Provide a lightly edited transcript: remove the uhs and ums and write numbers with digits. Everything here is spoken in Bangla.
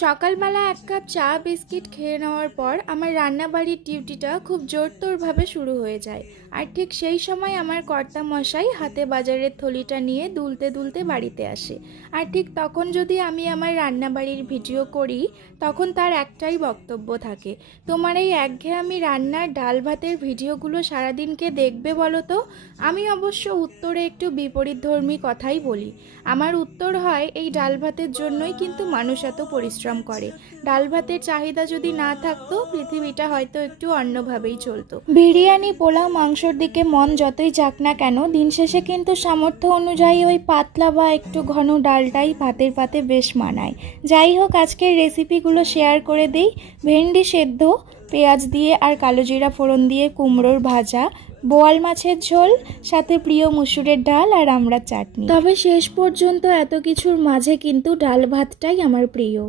সকালবেলা এক কাপ চা বিস্কিট খেয়ে নেওয়ার পর আমার রান্নাবাড়ির ডিউটিটা খুব জোরতোরভাবে শুরু হয়ে যায়। আর ঠিক সেই সময় আমার কর্তা মশাই হাতে বাজারের থলিটা নিয়ে দুলতে দুলতে বাড়িতে আসে। আর ঠিক তখন যদি আমি আমার রান্নাবাড়ির ভিডিও করি, তখন তার একটাই বক্তব্য থাকে, তোমার এই একঘেয়েমি রান্নার ডাল ভাতের ভিডিওগুলো সারাদিনকে দেখবে বলো তো? আমি অবশ্য উত্তরে একটু বিপরীতধর্মী কথাই বলি। আমার উত্তর হয়, এই ডাল ভাতের জন্যই কিন্তু মানুষ এত পরিশ্রম করে। ডাল ভাতের চাহিদা যদি না থাকতো, পৃথিবীটা হয়তো একটু অন্যভাবেই চলতো। বিরিয়ানি, পোলাও, মাংসর দিকে মন যতই যাক না কেন, দিন শেষে কিন্তু সামর্থ্য অনুযায়ী ওই পাতলা বা একটু ঘন ডালটাই ভাতের পাতে বেশ মানায়। যাই হোক, আজকের রেসিপিগুলো শেয়ার করে দিই। ভেন্ডি সেদ্ধ, পেঁয়াজ দিয়ে আর কালো জিরা ফোড়ন দিয়ে কুমড়োর ভাজা, বোয়াল মাছের ঝোল, সাথে প্রিয় মুসুরের ডাল আর আমড়ার চাটনি। তবে শেষ পর্যন্ত এত কিছুর মাঝে কিন্তু ডাল ভাতটাই আমার প্রিয়।